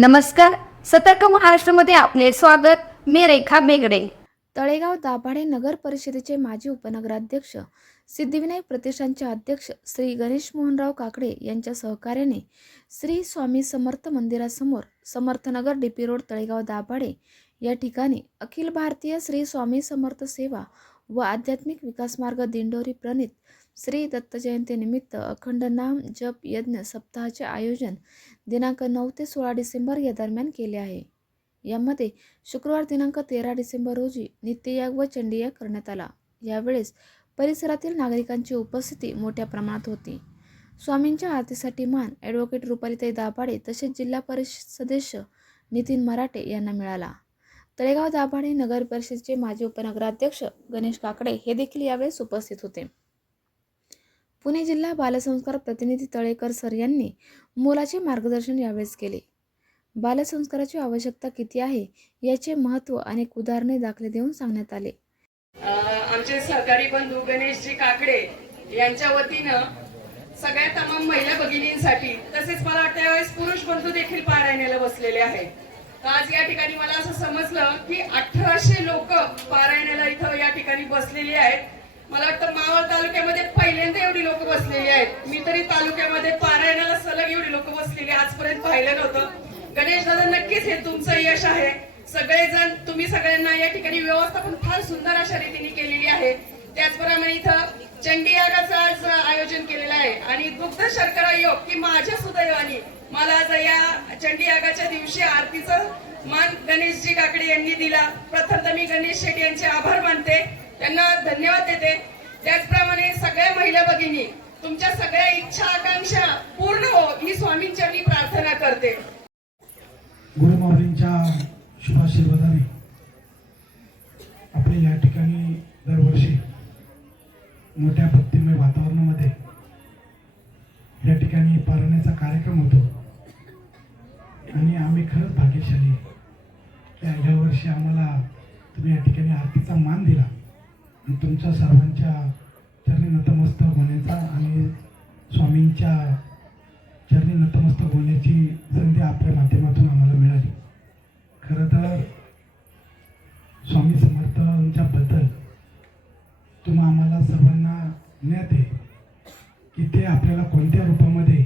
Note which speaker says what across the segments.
Speaker 1: नमस्कार सतर्क महाराष्ट्रामध्ये आपले स्वागत. मी रेखा बेगडे.
Speaker 2: तळेगाव दाभाडे नगर परिषदेचे माजी उपनगराध्यक्ष सिद्धिविनायक प्रतिष्ठानचे अध्यक्ष श्री गणेश मोहनराव काकडे यांच्या सहकार्याने श्री स्वामी समर्थ मंदिरासमोर Samarthnagar D P road Talegaon Dabhade या ठिकाणी अखिल भारतीय श्री स्वामी समर्थ सेवा व आध्यात्मिक विकास मार्ग दिंडोरी प्रणित श्री दत्त जयंतीनिमित्त अखंड नाम जप यज्ञ सप्ताहाचे आयोजन दिनांक नऊ ते सोळा डिसेंबर या दरम्यान केले आहे. यामध्ये शुक्रवार दिनांक तेरा डिसेंबर रोजी नित्ययाग व चंडीयाग करण्यात आला. यावेळेस परिसरातील नागरिकांची उपस्थिती मोठ्या प्रमाणात होती. स्वामींच्या आरतीसाठी मान ॲडव्होकेट रुपालीताई दाभाडे तसेच जिल्हा परिषद सदस्य नितीन मराठे यांना मिळाला. तळेगाव दाभाडे नगर परिषदेचे माजी उपनगराध्यक्ष गणेश काकडे हे देखील यावेळेस उपस्थित होते. पुणे जिल्हा बालसंस्कार प्रतिनिधी तळेकर सर यांनी मोलाचे मार्गदर्शन यावेळेस केले. बालसंस्काराची आवश्यकता किती आहे याचे महत्त्व अनेक उदाहरणे दाखले देऊन सांगण्यात आले.
Speaker 3: आमचे सहकारी बंधू गणेशजी काकडे यांच्या वतीनं सगळ्या तमाम महिला भगिनींसाठी तसेच मला वाटतं यावेळेस पुरुष बंधू देखील पारायणाला बसलेले आहेत. आज या ठिकाणी मला असं समजलं की अठराशे लोक पारायणाला इथं या ठिकाणी बसलेली आहेत. मला वाटतं मावळ तालुक्यामध्ये पहिल्यांदा एवढी लोक बसलेली आहेत. मी तरी तालुक्यामध्ये पारायणाला सलग एवढी लोक बसलेली आजपर्यंत पाहिलं नव्हतं. गणेश दादा नक्कीच हे तुमचं यश आहे. सगळेजण तुम्ही सगळ्यांना या ठिकाणी व्यवस्थापन फार सुंदर अशा रीतीने केलेली आहे. त्याचप्रमाणे इथं चंडी यागाचं आज आयोजन केलेलं आहे. आणि दुग्ध शर्करा योग की माझ्या सुदैवाने मला आज या चंडी यागाच्या दिवशी आरतीचं मान गणेशजी काकडे यांनी दिला. प्रथम मी गणेश शेट्टी यांचे आभार मानते. त्यांना धन्यवाद देते. त्याचप्रमाणे सगळ्या महिला भगिनी तुमच्या सगळ्या इच्छा आकांक्षा पूर्ण हो. ही स्वामींच्या मी प्रार्थना करते.
Speaker 4: गुरुमाऊलींच्या शुभाशीर्वादाने आपले या ठिकाणी दरवर्षी मोठ्या भक्तिमय वातावरणामध्ये या ठिकाणी पारण्याचा कार्यक्रम होतो आणि आम्ही खरंच भाग्यशाली की ह्या वर्षी आम्हाला तुम्ही या ठिकाणी आरतीचा मान दिला आणि तुमच्या सर्वांच्या चरणी नतमस्तक होण्याचा आणि स्वामींच्या चरणी नतमस्तक होण्याची संधी आपल्या माध्यमातून आम्हाला मिळाली. खरं तर स्वामी समर्थांच्याबद्दल तुम्हा आम्हाला सर्वांना ज्ञात आहे की ते आपल्याला कोणत्या रूपामध्ये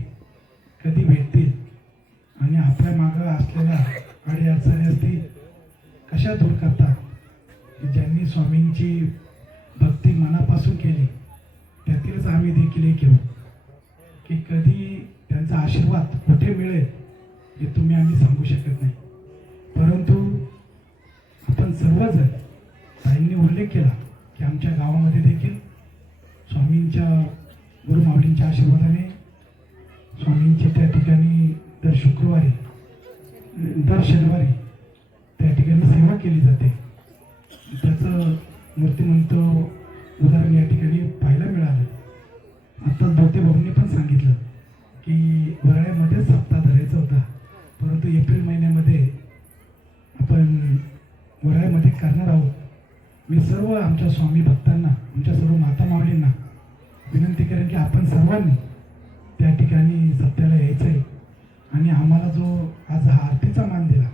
Speaker 4: कधी भेटतील आणि आपल्या मागं असलेल्या अडीअडचणी असतील कशा दूर करतात ज्यांनी स्वामींची मनापासून केले त्यातीलच आम्ही देखील एक घेऊ की कधी त्यांचा आशीर्वाद कुठे मिळेल हे तुम्ही आम्ही सांगू शकत नाही. परंतु आपण सर्वजण ताईंनी उल्लेख केला की आमच्या गावामध्ये देखील स्वामींच्या गुरुमाऊलींच्या आशीर्वादाने स्वामींची त्या ठिकाणी दर शुक्रवारी दर शनिवारी त्या ठिकाणी सेवा केली जाते. त्याचं मूर्तिमंत उदाहरण या ठिकाणी पाहायला मिळालं. आता बोते भाऊंनी पण सांगितलं की वराळ्यामध्येच सप्ताह धरायचा होता. परंतु एप्रिल महिन्यामध्ये आपण वराळ्यामध्ये करणार आहोत. मी सर्व आमच्या स्वामी भक्तांना आमच्या सर्व माता माऊलींना विनंती करेन की आपण सर्वांनी त्या ठिकाणी सप्त्याला यायचं आहे. आणि आम्हाला जो आज हा आरतीचा मान दिला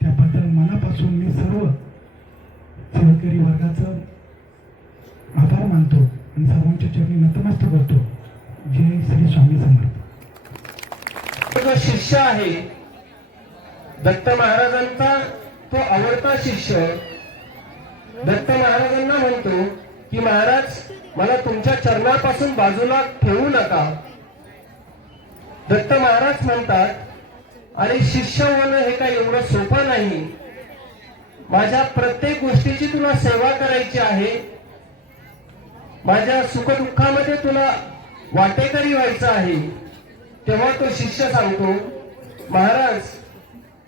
Speaker 4: त्याबद्दल मनापासून मी सर्व सेवकरी वर्गाचं आभार मानतो आणि सर्वांच्या चरणी नतमस्त करतो. जय श्री स्वामी समर्थ.
Speaker 5: जो शिष्य आहे. दत्त महाराजांचा तो आवडता शिष्य. दत्त महाराजांना म्हणतो की महाराज मला तुमच्या चरणापासून बाजूला ठेवू नका. दत्त महाराज म्हणतात अरे शिष्य होणं हे काही एवढं सोपं नाही. माझ्या प्रत्येक गोष्टीची तुला सेवा करायची आहे. माझ्या सुखदुःखामध्ये तुला वाटेकरी व्हायचं आहे. तेव्हा तो शिष्य सांगतो महाराज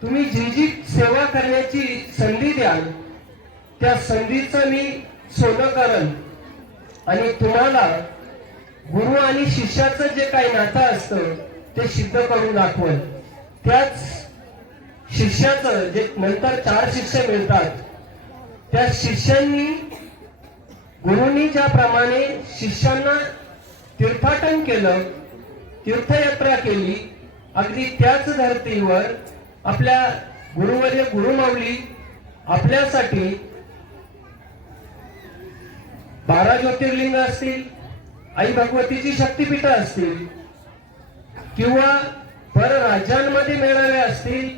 Speaker 5: तुम्ही जी जी सेवा करण्याची संधी द्याल. त्या संधीचं मी सोनं करल. आणि तुम्हाला गुरु आणि शिष्याचं जे काही नातं असतं ते सिद्ध करून दाखवल. त्याच शिष्याचं जे नंतर चार शिष्य मिळतात त्या शिष्यांनी गुरुंनी ज्याप्रमाणे शिष्यांना तीर्थाटन केलं तीर्थयात्रा केली. अगदी त्याच धर्तीवर आपल्या गुरुवर्य गुरुमावली आपल्यासाठी बारा ज्योतिर्लिंग असतील आई भगवतीची शक्तिपीठ असतील किंवा परराज्यांमध्ये मेळावे असतील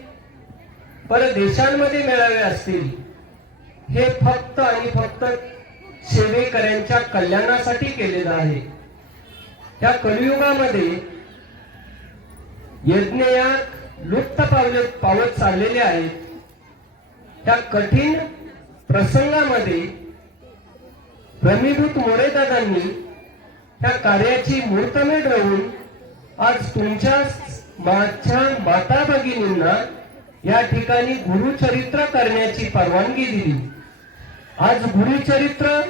Speaker 5: परदेशांमध्ये मेळावे असतील हे फक्त आणि फक्त सेवेकऱ्यांच्या कल्याणासाठी केलेलं आहे. त्या कलियुगामध्ये यज्ञयाग लुप्त पावले पावत चाललेले आहेत. त्या कठीण प्रसंगामध्ये रमीभूत मोरेदादांनी त्या कार्याची मूर्तमेढ राहून आज तुमच्या माझ्या माता भगिनींना या ठिकाणी गुरुचरित्र करण्याची परवानगी दिली. आज गुरुचरित्र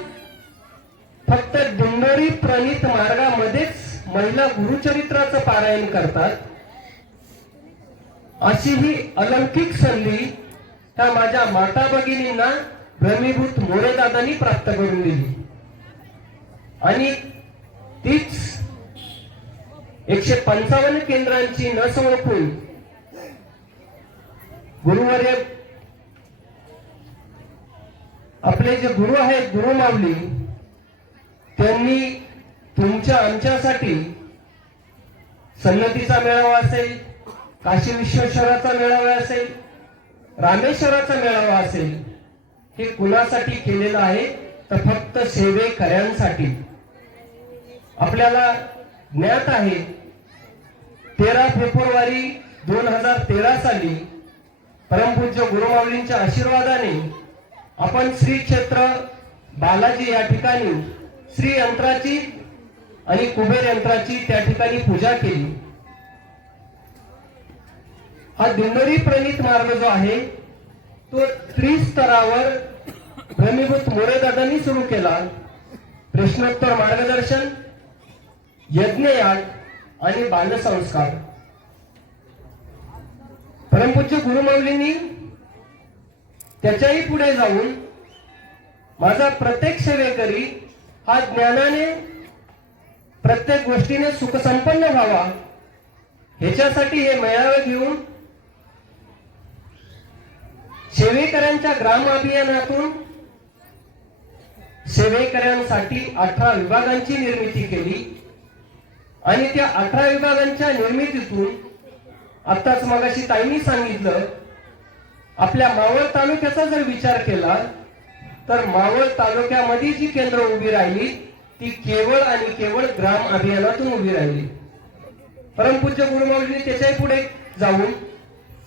Speaker 5: फक्त दिंडोरी प्रणित मार्गामध्येच महिला गुरुचरित्राचं पारायण करतात. अशी ही अलौकिक संधी त्या माझ्या माता भगिनींना भ्रमीभूत मोरेदादांनी प्राप्त करून दिली. आणि तीच एकशे पंचावन्न केंद्रांची न ओळखून गुरुवर्य आपले जे गुरु आहेत गुरु माऊली त्यांनी तुमच्या आमच्यासाठी सन्नतीचा मेळावा असेल काशी विश्वेश्वराचा मेळावा असेल रामेश्वराचा मेळावा असेल हे कुणासाठी केलेलं आहे? तर फक्त सेवेकऱ्यांसाठी. आपल्याला ज्ञात आहे तेरा फेब्रुवारी दोन हजार तेरा साली परमपूज्य गुरुमाऊलींच्या आशीर्वादाने आपण श्री क्षेत्र बालाजी या ठिकाणी श्री यंत्राची आणि कुबेर यंत्राची त्या ठिकाणी पूजा केली. हा दिंडोरी प्रणित मार्ग जो आहे तो त्रिस्तरावर ब्रह्मीभूत मोरेदादांनी सुरू केला. प्रश्नोत्तर मार्गदर्शन यज्ञयाग आणि बालसंस्कार. परमपूज्य गुरुमौलींनी त्याच्याही पुढे जाऊन माझा प्रत्येक सेवेकरी हा ज्ञानाने प्रत्येक गोष्टीने सुखसंपन्न व्हावा ह्याच्यासाठी हे मेळावे घेऊन सेवेकऱ्यांच्या ग्राम अभियानातून सेवेकऱ्यांसाठी अठरा विभागांची निर्मिती केली आणि त्या अठरा विभागांच्या निर्मितीतून आत्ताच मगाशी ताईंनी सांगितलं आपल्या मावळ तालुक्याचा जर विचार केला तर मावळ तालुक्यामध्ये जी केंद्र उभी राहिली ती केवळ आणि केवळ ग्राम अभियानातून उभी राहिली. परमपूज्य गुरुमाऊलींनी त्याच्याही पुढे जाऊन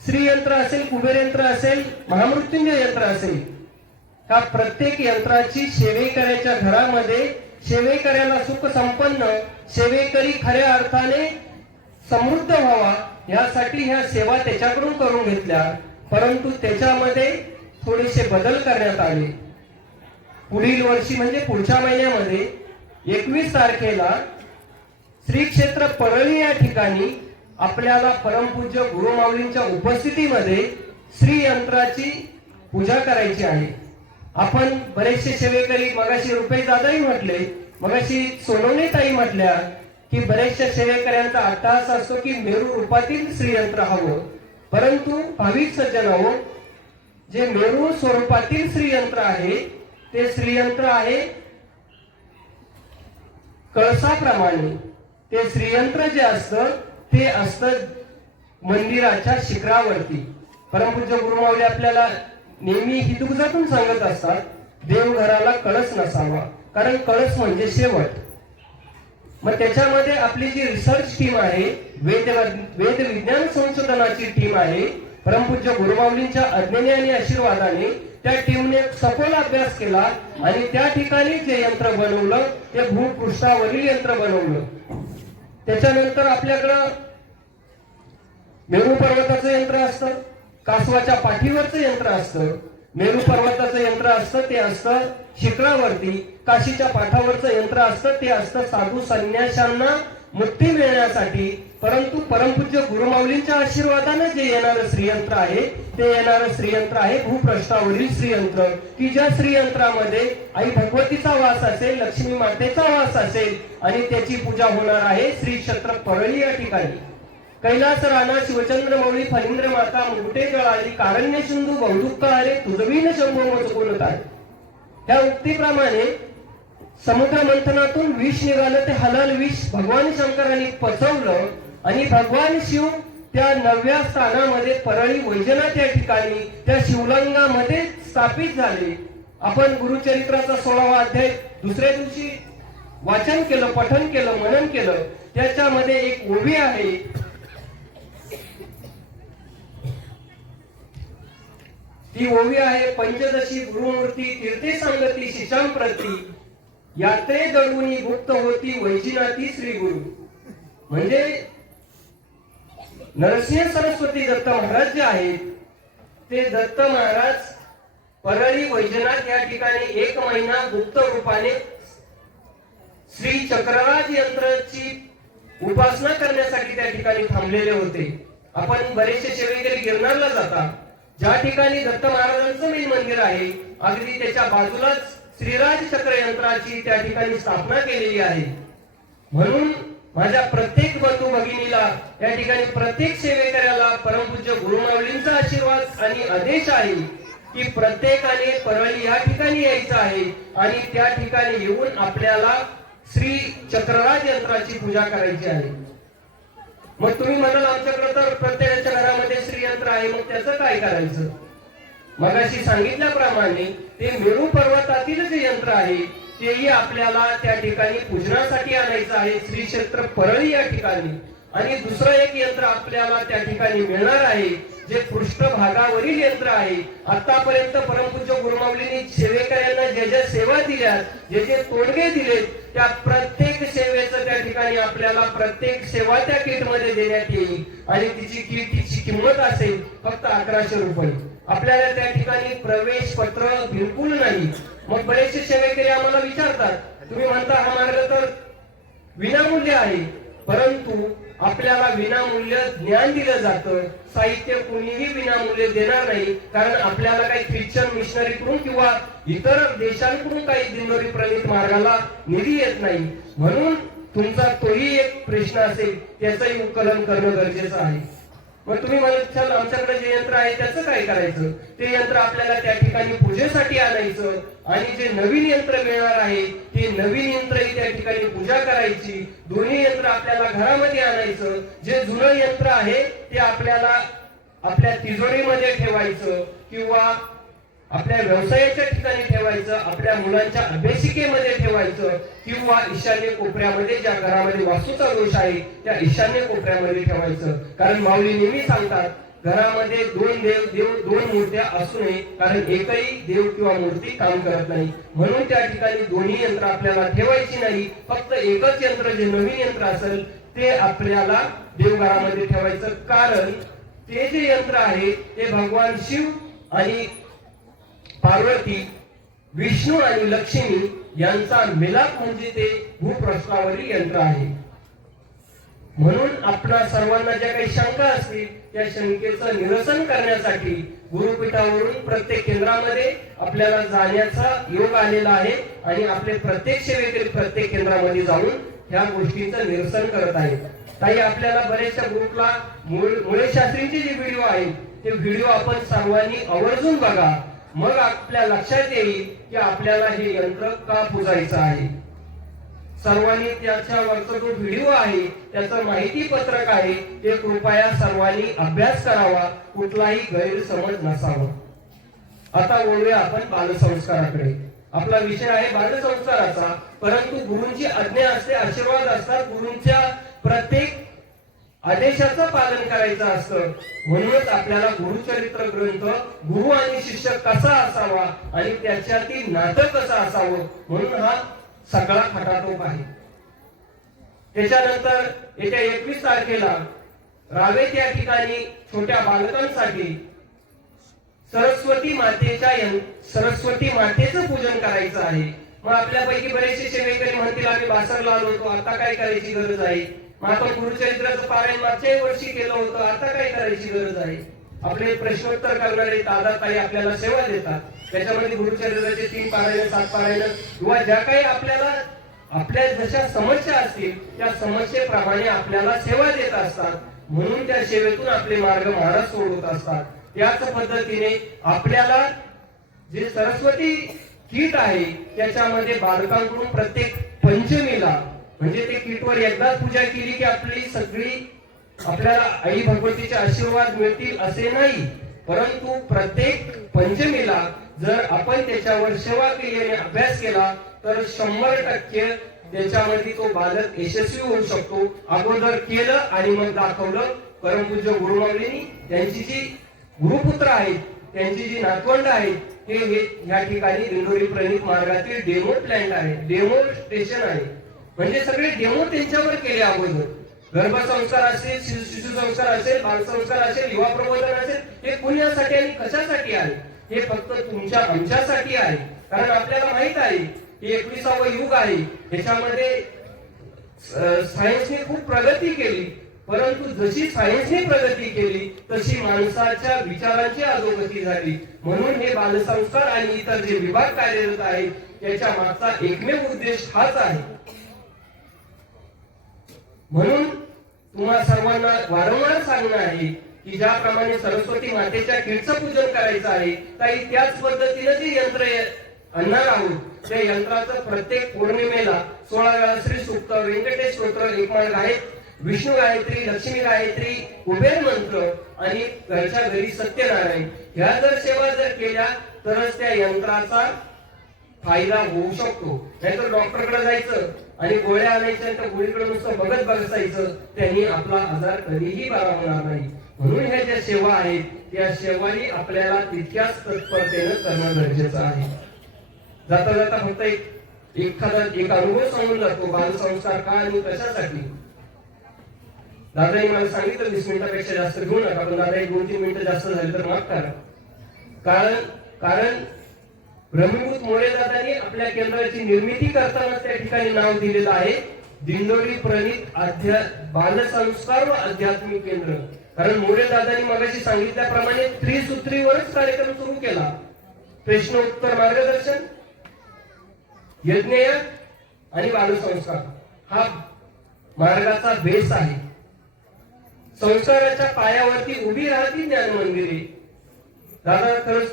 Speaker 5: श्री यंत्र असेल कुबेर यंत्र असेल महामृत्युंजय यंत्र असेल का प्रत्येक यंत्राची सेवेकऱ्याच्या घरामध्ये सेवेकऱ्याला सुख संपन्न सेवेकरी खऱ्या अर्थाने समृद्ध व्हावा यासाठी ह्या सेवा त्याच्याकडून करून घेतल्या. परंतु त्याच्यामध्ये थोडेसे बदल करण्यात आले. पुढील वर्षी म्हणजे पुढच्या महिन्यामध्ये एकवीस तारखेला श्री क्षेत्र परळी या ठिकाणी आपल्याला परमपूज्य गुरुमाऊलींच्या उपस्थितीमध्ये श्री यंत्राची पूजा करायची आहे. आपण बरेचसे सेवेकरी मगाशी रुपये दादाही म्हटले मगाशी सोनवणे ताई म्हटल्या की बरेचशा सेवेकऱ्यांचा अट्टहास असतो की मेरू रूपातील श्रीयंत्र हवं. परंतु भाविक सज्जन हो जे मेरू स्वरूपातील श्रीयंत्र आहे ते श्रीयंत्र आहे कळसाप्रमाणे. ते श्रीयंत्र जे असतं ते असतं मंदिराच्या शिखरावरती. परमपूज्य गुरुमावले आपल्याला नेहमी हितुजातून सांगत असतात देवघराला कळस नसावा. कारण कळस म्हणजे शेवट. मग त्याच्यामध्ये आपली जी रिसर्च टीम आहे वेद वेद विज्ञान संशोधनाची टीम आहे परमपूज्य गुरुमाऊलींच्या अज्ञाने आणि आशीर्वादाने त्या टीमने सखोल अभ्यास केला आणि त्या ठिकाणी जे यंत्र बनवलं ते भूपृष्ठावरील यंत्र बनवलं. त्याच्यानंतर आपल्याकडं मेरू पर्वताचं यंत्र असतं कासवाच्या पाठीवरचं यंत्र असतं मेरू पर्वताचं यंत्र असतं ते असतं शिखरावरती. काशीच्या पाठावरचं यंत्र असतं ते असतं साधू संन्याशांना मुक्ती मिळण्यासाठी. परंतु परमपूज्य गुरुमाऊलींच्या आशीर्वादाने जे येणारं श्रीयंत्र आहे ते येणारं श्रीयंत्र आहे भूपृष्ठावरील श्रीयंत्र. की ज्या श्रीयंत्रामध्ये आई भगवतीचा वास असेल लक्ष्मी मातेचा वास असेल आणि त्याची पूजा होणार आहे श्री क्षेत्र परळी या ठिकाणी. कैलास राणा शिवचंद्र मौळी फलिंद्र माता मुकुटे जळाली कारण्य सिंधू बहुदुःख आले तुझवीन शंभू मोजकून काय त्या उक्तीप्रमाणे समुद्र मंथनातून विष निघालं ते हलाल विष भगवान शंकरांनी पचवलं आणि भगवान शिव त्या नवव्या स्थानामध्ये परळी वैजनाथ या ठिकाणी त्या शिवलंगामध्ये स्थापित झाले. आपण गुरुचरित्राचा सोळावा अध्याय दुसऱ्या दिवशी वाचन केलं पठन केलं मनन केलं. त्याच्यामध्ये एक ओवी आहे ती ओवी आहे पंचदशी गुरुमूर्ती तीर्थे सांगती शिशाम प्रती यात्रे दडवणी गुप्त होती वैजिनाथी श्री गुरु म्हणजे नरसिंह सरस्वती दत्त महाराज जे आहेत ते दत्त महाराज परळी वैजनाथ या ठिकाणी एक महिना गुप्त रूपाने श्री चक्रराज यंत्राची उपासना करण्यासाठी त्या ठिकाणी थांबलेले होते. आपण बरेचसे सेवेकरी गिरनारला जाता. ज्या ठिकाणी दत्त महाराजांचं मेन मंदिर आहे अगदी त्याच्या बाजूलाच श्रीराज चक्र यंत्राची त्या ठिकाणी स्थापना केलेली आहे. म्हणून माझ्या प्रत्येक बंधू भगिनीला या ठिकाणी प्रत्येक सेवेकऱ्याला परमपूज्य गुरुमावलींचा आशीर्वाद आणि आदेश आहे की प्रत्येकाने परळी या ठिकाणी यायचं आहे आणि त्या ठिकाणी येऊन आपल्याला श्री चक्रराज यंत्राची पूजा करायची आहे. मग तुम्ही म्हणाल आमच्याकडे तर प्रत्येकाच्या घरामध्ये श्रीयंत्र आहे मग त्याचं काय करायचं? मगाशी सांगितल्याप्रमाणे ते मेरू पर्वतातील जे यंत्र आहे तेही आपल्याला त्या ठिकाणी पूजनासाठी आणायचं आहे. श्री क्षेत्र परळी या ठिकाणी. आणि दुसरं एक यंत्र आपल्याला त्या ठिकाणी मिळणार आहे जे पृष्ठभागावरील यंत्र आहे. आतापर्यंत परमपूज्य गुरुमावलींनी सेवेकऱ्यांना ज्या ज्या सेवा दिल्या जे जे तोडगे दिले त्या प्रत्येक सेवेचं त्या ठिकाणी आपल्याला प्रत्येक सेवा त्या किटमध्ये देण्यात येईल. आणि तिची किटची किंमत असेल फक्त अकराशे रुपये. आपल्याला त्या ठिकाणी प्रवेश पत्र बिलकुल नाही. मग बरेचसे सेवेकरी आम्हाला विचारतात तुम्ही म्हणता हा मार्ग तर विनामूल्य आहे परंतु आपल्याला विनामूल्य ज्ञान दिलं जातं. साहित्य कुणीही विनामूल्य देणार नाही. कारण आपल्याला काही ख्रिश्चन मिशनरीकडून किंवा इतर देशांकडून काही दिंडोरी प्रणित मार्गाला निधी येत नाही. म्हणून तुमचा तोही एक प्रश्न असेल त्याचंही उकलन करणं गरजेचं आहे. मग तुम्ही म्हणत चल आमच्याकडे जे यंत्र आहे त्याचं काय करायचं? ते यंत्र आपल्याला त्या ठिकाणी पूजेसाठी आणायचं. आणि जे नवीन यंत्र मिळणार आहे ते नवीन यंत्र त्या ठिकाणी पूजा करायची. दोन्ही यंत्र आपल्याला घरामध्ये आणायचं. जे जुनं यंत्र आहे ते आपल्याला आपल्या तिजोरीमध्ये ठेवायचं. किंवा आपल्या व्यवसायाच्या ठिकाणी ठेवायचं आपल्या मुलांच्या अभ्यासिकेमध्ये ठेवायचं किंवा ईशान्य कोपऱ्यामध्ये ज्या घरामध्ये वास्तूचा दोष आहे त्या ईशान्य कोपऱ्यामध्ये ठेवायचं. कारण माऊली नेहमी सांगतात घरामध्ये दोन देव देव दोन मूर्त्या असू नये कारण एकही देव किंवा मूर्ती काम करत नाही. म्हणून त्या ठिकाणी दोन्ही यंत्र आपल्याला ठेवायची नाही फक्त एकच यंत्र जे नवीन यंत्र असेल ते आपल्याला देवघरामध्ये ठेवायचं. कारण ते जे यंत्र आहे ते भगवान शिव आणि पार्वती विष्णू आणि लक्ष्मी यांचा मिलाप म्हणजे ते भूप्रश्नावरील यंत्र आहे. म्हणून आपणा सर्वांना ज्या काही शंका असतील त्या शंकेचं निरसन करण्यासाठी गुरुपीठावरून प्रत्येक केंद्रामध्ये आपल्याला जाण्याचा योग आलेला आहे आणि आपले प्रत्येक सेवेकरी प्रत्येक केंद्रामध्ये जाऊन ह्या गोष्टीचं निरसन करत आहेत. ताई आपल्याला बऱ्याचशा ग्रुपला मुळे शास्त्रींचे जे व्हिडिओ आहेत ते व्हिडिओ आपण सर्वांनी आवर्जून बघा. मग आपल्या लक्षात येईल की आपल्याला हे यंत्र का पुजायचं आहे? सर्वांनी त्याच्यावरचा जो व्हिडिओ आहे त्याचं माहिती पत्रक आहे ते कृपया सर्वांनी अभ्यास करावा कुठलाही गैरसमज नसावा. आता बोलूया आपण बालसंस्काराकडे. आपला विषय आहे बालसंस्काराचा परंतु गुरुंची आज्ञा असते आशीर्वाद असतात गुरुंच्या प्रत्येक आदेशाचं पालन करायचं असतं. म्हणूनच आपल्याला गुरुचरित्र ग्रंथ गुरु आणि शिष्य कसा असावा आणि त्याच्यातील नातं कसं असावं म्हणून हा सगळा खटाटोप आहे. त्याच्यानंतर येत्या एकवीस तारखेला रावेत या ठिकाणी छोट्या बालकांसाठी सरस्वती मातेच्या सरस्वती मातेचं पूजन करायचं आहे. मग आपल्यापैकी बरेचसे सेवेकरी म्हणतील आम्ही बासरला आलो होतो आता काय करायची गरज आहे? मग आपण गुरुचरित्राचं पारायण मागच्याही वर्षी केलं होतं. आता काय करायची गरज आहे? आपले प्रश्नोत्तर करणारे दादा ताई आपल्याला सेवा देतात. त्याच्यामध्ये गुरुचरित्राचे तीन पारायण सात पारायण किंवा ज्या काही आपल्याला आपल्या जशा समस्या असतील त्या समस्येप्रमाणे आपल्याला सेवा देत असतात. म्हणून त्या सेवेतून आपले मार्ग महाराज सोडवत असतात. त्याच पद्धतीने आपल्याला जे सरस्वती किट आहे त्याच्यामध्ये बालकांकडून प्रत्येक पंचमीला म्हणजे ते किटवर एकदाच पूजा केली की आपली सगळी आपल्याला आई भगवतीचे आशीर्वाद मिळतील असे नाही. परंतु प्रत्येक पंचमीला जर आपण त्याच्यावर सेवा केली आणि अभ्यास केला तर शंभर टक्के त्याच्यामध्ये तो बालक यशस्वी होऊ शकतो. अगोदर केलं आणि मग दाखवलं. परमपूज्य गुरुमाऊलींनी त्यांची जी गुरुपुत्र आहेत त्यांची जी नातवंड आहेत हे हे या ठिकाणी दिंडोरी प्रणित मार्गातील डेमो प्लॅन्ट आहे डेमो स्टेशन आहे. म्हणजे सगळे डेमो त्यांच्यावर केले अगोदर गर्भसंस्कार असेल शिशु शिशु संस्कार असेल बालसंस्कार असेल युवा प्रबोधन असेल हे पुण्यासाठी आणि कशासाठी आहे? हे फक्त तुमच्या आमच्यासाठी आहे. कारण आपल्याला माहीत आहे की एकविसावं युग आहे. याच्यामध्ये सायन्सने खूप प्रगती केली. परंतु जशी सायन्सने प्रगती केली तशी माणसाच्या विचारांची अधोगती झाली. म्हणून हे बालसंस्कार आणि इतर जे विभाग कार्यरत आहेत त्याच्या मागचा एकमेव उद्देश हाच आहे. म्हणून तुम्हा सर्वांना वारंवार सांगणं आहे की ज्याप्रमाणे सरस्वती मातेच्या खीडचं पूजन करायचं आहे ताई त्याच पद्धतीने जे यंत्र आणणार आहोत त्या यंत्राचं प्रत्येक पौर्णिमेला सोळा वेळा श्री सुक्त व्यंकटेश स्तोत्र एकमाळ आहेत विष्णू गायत्री लक्ष्मी गायत्री कुबेर मंत्र आणि घरच्या घरी सत्यनारायण. ह्या जर सेवा जर केल्या तरच त्या यंत्राचा फायदा होऊ शकतो. नाहीतर डॉक्टरकडे जायचं आणि गोळ्या आणायच्या आणि त्या गोळीकडे नुसतं बघत बसायचं त्यांनी आपला आजार कधीही बरा होणार नाही. म्हणून ह्या ज्या सेवा आहेत त्या सेवाही आपल्याला तितक्याच तत्परतेनं करणं गरजेचं आहे. जाता जाता फक्त एक एखादा एक अनुभव सांगून जातो बालसंस्कार का आणि कशासाठी? दादाही मला सांगितलं वीस मिनिटापेक्षा जास्त घेऊ नका पण दादा एक दोन तीन मिनिटं जास्त झाले तर माफ करा. कारण कारण ब्रह्मभूत मोरे दादांनी आपल्या केंद्राची निर्मिती करताना त्या ठिकाणी नाव दिलेलं आहे. दिंडोरी प्रणित अध्या बालसंस्कार व आध्यात्मिक केंद्र. कारण मोरे दादानी मगाशी सांगितल्याप्रमाणे त्रिसूत्रीवरच कार्यक्रम सुरू केला. प्रश्न उत्तर मार्गदर्शन यज्ञ आणि बालसंस्कार. हा मार्गाचा बेस आहे. संस्काराच्या पायावरती उभी राहती ज्ञान मंदिरे दादा खरंच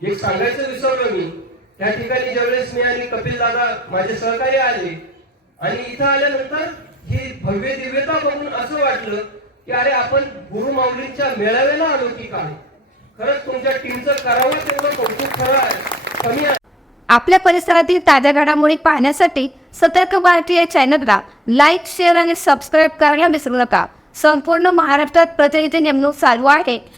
Speaker 5: हे सांगायचं विसरलो मी. त्या ठिकाणी ज्यावेळेस मी आणि कपिल दादा माझे सहकारी आले आणि इथं आल्यानंतर ही भव्य दिव्यता बघून असं वाटलं की अरे आपण गुरु माऊलींच्या मेळाव्याला आलो की काय? खरंच तुमच्या टीमचं करावं तेवढं कौतुक खरं आहे. कमी
Speaker 1: आपल्या परिसरातील ताज्या घडामोडी पाहण्यासाठी सतर्क भारती या चॅनलला लाईक शेअर आणि सबस्क्राईब करायला विसरू नका. संपूर्ण महाराष्ट्रात प्रतिनिधी नेमणूक चालू आहे.